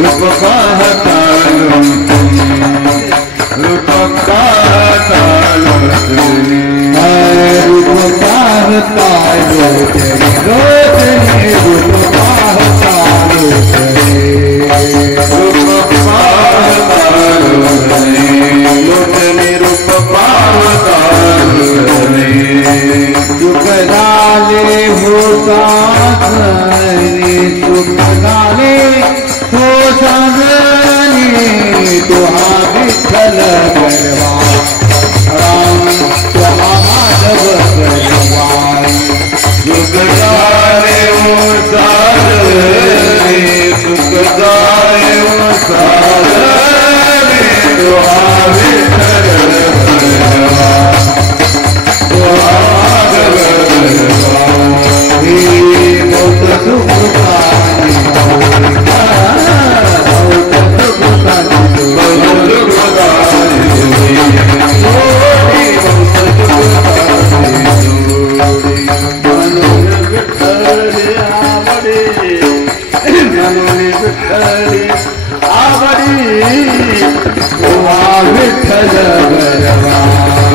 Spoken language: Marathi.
रूप पाहता रूप पाहता रूप पाहता रोशनी रूप पाहता रूप पाहता रोशनी रूप पाहता सुख झाले होता सुख झाले हो सागरी तुहा विठ्ठल गरवा राम तुहा माधव गरवा सुख झाले हो सागरी सुख झाले हो सागरी तुहा विठ्ठल गरवा तुहा माधव गरवा ही मोठ सुख आवडी विठ्ठल गरवा